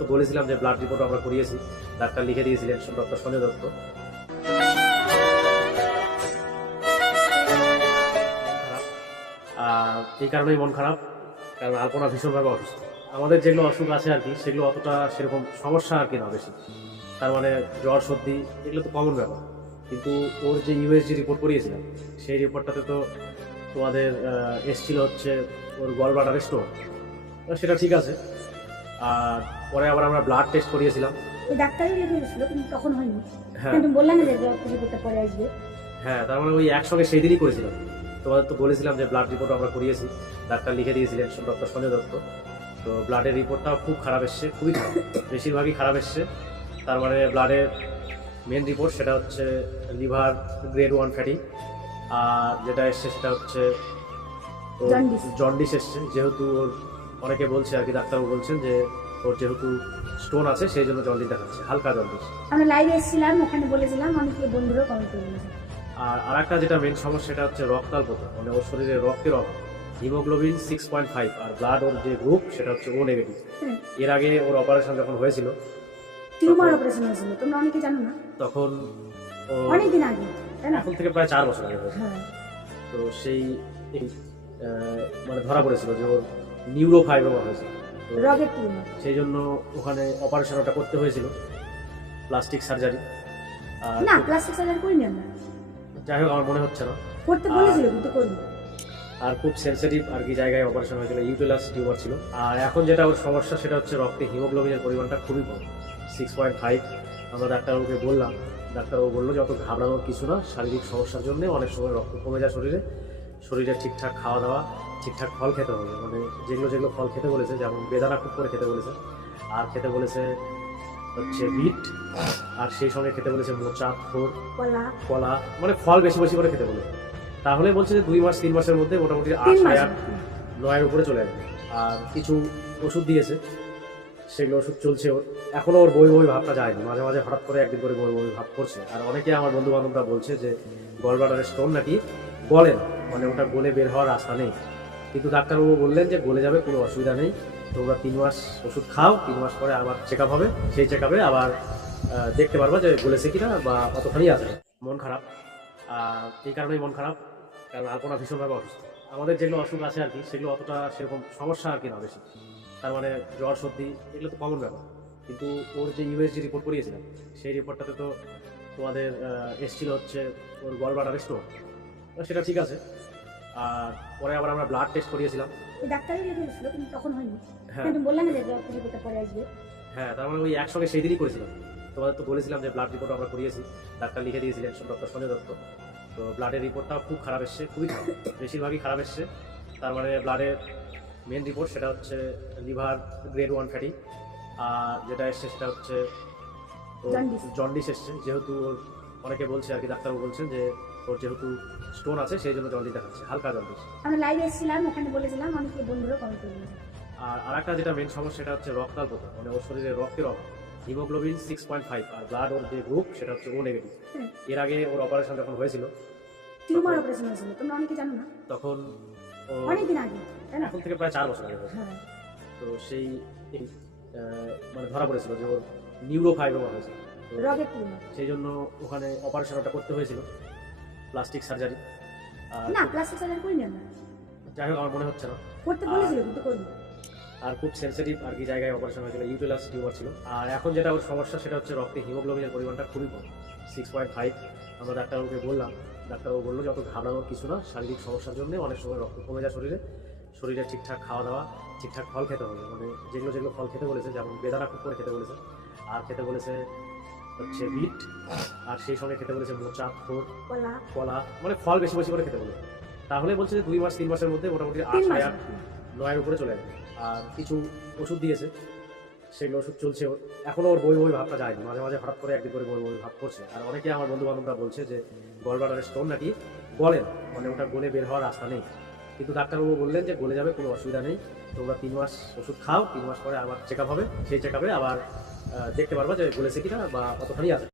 তো বলেছিলাম যে ব্লাড রিপোর্ট আমরা করিয়েছি, ডাক্তার লিখে দিয়েছিলেন, ডক্টর সঞ্জয় দত্ত। খারাপ, এই কারণেই মন খারাপ, কারণ আলপনা ভীষণভাবে অসুস্থ। আমাদের যেগুলো অসুখ আছে আর কি, সেগুলো অতটা সেরকম সমস্যা আর কি না বেশি। তার মানে জ্বর সর্দি এগুলো তো কমন ব্যাপার, কিন্তু ওর যে ইউএসজি রিপোর্ট করিয়েছিলাম সেই রিপোর্টটাতে তো তোমাদের এসছিল হচ্ছে ওর গল ব্লাডার স্টোন। সেটা ঠিক আছে। আর পরে আবার আমরা ব্লাড টেস্ট করিয়েছিলাম। ওই ডাক্তারই লিখে দিয়েছিল, কিন্তু তখন হয়নি। হ্যাঁ তুমি বললে না যে রিপোর্টটা পরে আসবে। হ্যাঁ, তার মানে ওই একসঙ্গে সেই দিনই করেছিলাম। তোমাদের তো বলেছিলাম যে ব্লাড রিপোর্ট আমরা করিয়েছি, ডাক্তার লিখে দিয়েছিলেন, ডক্টর সঞ্জয় দত্ত। তো ব্লাডের রিপোর্টটাও খুব খারাপ এসছে, খুবই খারাপ, বেশিরভাগই খারাপ এসছে। তার মানে ব্লাডের মেন রিপোর্ট সেটা হচ্ছে লিভার গ্রেড 1 ফ্যাটি, আর যেটা এসছে সেটা হচ্ছে জন্ডিস এসছে। যেহেতু ওর অনেকে বলছে আর কি, ডাক্তারবাবু বলছেন যে ওর যেহেতু স্টোন আছে সেই জন্য জন্ডিস দেখাচ্ছে, হালকা জন্ডিস। আমরা লাইভে এসেছিলাম, ওখানে বলেছিলাম, অনেকে বন্ধুরাও কমেন্ট করে বলেছে। আর একটা যেটা মেন সমস্যা সেটা হচ্ছে রক্তাল্পতা, মানে ওর শরীরে রক্তের অভাব। হিমোগ্লোবিন 6.5 আর ব্লাড ওর যে গ্রুপ সেটা হচ্ছে ও নেগেটিভ। এর আগে ওর অপারেশন যখন হয়েছিল, টিউমার অপারেশন হয়েছিল, তোমরা অনেকে জানো না, তখন অনেকদিন আগে, তাই না? এখন থেকে প্রায় 4 বছর আগে হয়েছে। হ্যাঁ। তো সেই মানে ধরা পড়েছিল যে ওর নিউরোফাইব্রোমা হয়েছে, তো রগের টিউমার। সেই জন্য ওখানে অপারেশন ওটা করতে হয়েছিল, প্লাস্টিক সার্জারি। না, প্লাস্টিক সার্জারি করিনি আমরা। যাই হোক, আমার মনে হচ্ছে না করতে বলেছিল, কিন্তু করিনি। আর খুব সেন্সিটিভ আর কি জায়গায় অপারেশন হয়েছিল, ইউটেরাস টিউমার ছিল। আর এখন যেটা ওর সমস্যা সেটা হচ্ছে রক্তে হিমোগ্লোবিনের পরিমাণটা খুবই কম, 6.5। আমরা ডাক্তারবাবুকে বললাম, ডাক্তারবাবু বললো যে অত ঘাবড়ানোর কিছু না, শারীরিক সমস্যার জন্য অনেক সময় রক্ত কমে যায় শরীরে ঠিকঠাক খাওয়া দাওয়া, ঠিকঠাক ফল খেতে হবে, মানে যেগুলো ফল খেতে বলেছে, যেমন বেদানা খুব করে খেতে বলেছে, আর খেতে বলেছে হচ্ছে বিট, আর সেই সঙ্গে খেতে বলেছে মোচা, থোর, কলা, মানে ফল বেশি বেশি করে খেতে বলেছে। তাহলে বলছে যে 2-3 মাসের মধ্যে মোটামুটি 8-9 উপরে চলে আসবে। আর কিছু ওষুধ দিয়েছে, সেগুলো ওষুধ চলছে ওর, এখনও ওর বই ভাবটা যায়নি, মাঝে মাঝে হঠাৎ করে একদিন করে বই ভাব করছে। আর অনেকে আমার বন্ধু বান্ধবরা বলছে যে গল ব্লাডারের স্টোন নাকি গলে না, মানে ওটা গলে বের হওয়ার রাস্তা নেই। কিন্তু ডাক্তারবাবু বললেন যে গলে যাবে, কোনো অসুবিধা নেই, তোমরা 3 মাস ওষুধ খাও, 3 মাস পরে আবার চেক আপ হবে, সেই চেক আপে আবার দেখতে পারবা যে গলেছে কিনা বা কতখানি আছে। মন খারাপ, এই কারণেই মন খারাপ, কারণ আলপনা ভীষণভাবে অসুস্থ। আমাদের যেগুলো অসুখ আছে আর কি, সেগুলো অতটা সেরকম সমস্যা আর কি না বেশি। তার মানে জ্বর সর্দি এগুলো তো কমন ব্যাপার, কিন্তু ওর যে ইউএসজি রিপোর্ট করিয়েছিলাম সেই রিপোর্টটাতে তো তোমাদের এসছিল হচ্ছে ওর গল ব্লাডার স্টোন। সেটা ঠিক আছে। আর পরে আবার আমরা ব্লাড টেস্ট করিয়েছিলাম। ওই ডাক্তারই লিখে দিয়েছিল, কিন্তু তখন হয়নি। হ্যাঁ তুমি বললে না যে রিপোর্টটা পরে আসবে। হ্যাঁ, তার মানে ওই একসঙ্গে সেই দিনই করেছিলাম। তোমাদের তো বলেছিলাম যে ব্লাড রিপোর্ট আমরা করিয়েছি, ডাক্তার লিখে দিয়েছিলেন, ডক্টর সঞ্জয় দত্ত। তো ব্লাডের রিপোর্টটাও খুব খারাপ এসছে, খুবই খারাপ, বেশিরভাগই খারাপ এসছে। তার মানে ব্লাডের মেন রিপোর্ট সেটা হচ্ছে লিভার গ্রেড 1 ফ্যাটি, আর যেটা এসছে সেটা হচ্ছে জন্ডিস এসছে। যেহেতু ওর অনেকে বলছে আর কি, ডাক্তারবাবু বলছেন যে ওর যেহেতু স্টোন আছে সেই জন্য জন্ডিস দেখাচ্ছে, হালকা জন্ডিস। আমরা লাইভে এসেছিলাম, ওখানে বলেছিলাম, অনেকে বন্ধুরাও কমেন্ট করে বলেছে। আর একটা যেটা মেন সমস্যা সেটা হচ্ছে রক্তাল্পতা, মানে ওর শরীরে রক্তের অভাব। হিমোগ্লোবিন 6.5 আর ব্লাড ওর যে গ্রুপ সেটা হচ্ছে ও নেগেটিভ। এর আগে ওর অপারেশন যখন হয়েছিল, টিউমার অপারেশন হয়েছিল, তোমরা অনেকে জানো না, তখন অনেকদিন আগে, তাই না? এখন থেকে প্রায় 4 বছর আগে হয়েছে। হ্যাঁ। তো সেই মানে ধরা পড়েছিল যে ওর নিউরোফাইব্রোমা হয়েছে, তো রগের টিউমার। সেই জন্য ওখানে অপারেশন ওটা করতে হয়েছিল, প্লাস্টিক সার্জারি। না, প্লাস্টিক সার্জারি করিনি আমরা। যাই হোক, আমার মনে হচ্ছে না। করতে বলেছিল, কিন্তু করিনি। আর খুব সেন্সিটিভ আর কি জায়গায় অপারেশন হয়েছিল, ইউটেরাস টিউমার ছিল। আর এখন যেটা ওর সমস্যা সেটা হচ্ছে রক্তে হিমোগ্লোবিনের পরিমাণটা খুবই কম, 6.5। আমরা ডাক্তারবাবুকে বললাম, ডাক্তারবাবু বললো যে অত ঘাবড়ানোর কিছু না, শারীরিক সমস্যার জন্য অনেক সময় রক্ত কমে যায় শরীরে ঠিকঠাক খাওয়া দাওয়া, ঠিকঠাক ফল খেতে হবে, মানে যেগুলো ফল খেতে বলেছে, যেমন বেদানা খুব করে খেতে বলেছে, আর খেতে বলেছে হচ্ছে বিট, আর সেই সঙ্গে খেতে বলেছে মোচা, থোর, কলা, মানে ফল বেশি বেশি করে খেতে বলেছে। তাহলে বলছে যে 2-3 মাসের মধ্যে মোটামুটি 8-9 উপরে চলে আসবে। আর কিছু ওষুধ দিয়েছে, সেগুলো ওষুধ চলছে ওর, এখনও ওর বই ভাবটা যায়নি, মাঝে মাঝে হঠাৎ করে একদিন করে বই ভাব করছে। আর অনেকে আমার বন্ধু বান্ধবরা বলছে যে গল ব্লাডারের স্টোন নাকি গলে না, মানে ওটা গলে বের হওয়ার রাস্তা নেই। কিন্তু ডাক্তারবাবু বললেন যে গলে যাবে, কোনো অসুবিধা নেই, তোমরা 3 মাস ওষুধ খাও, 3 মাস পরে আবার চেক আপ হবে, সেই চেক আপে আবার দেখতে পারবা যে গলেছে কিনা বা কতখানি আছে।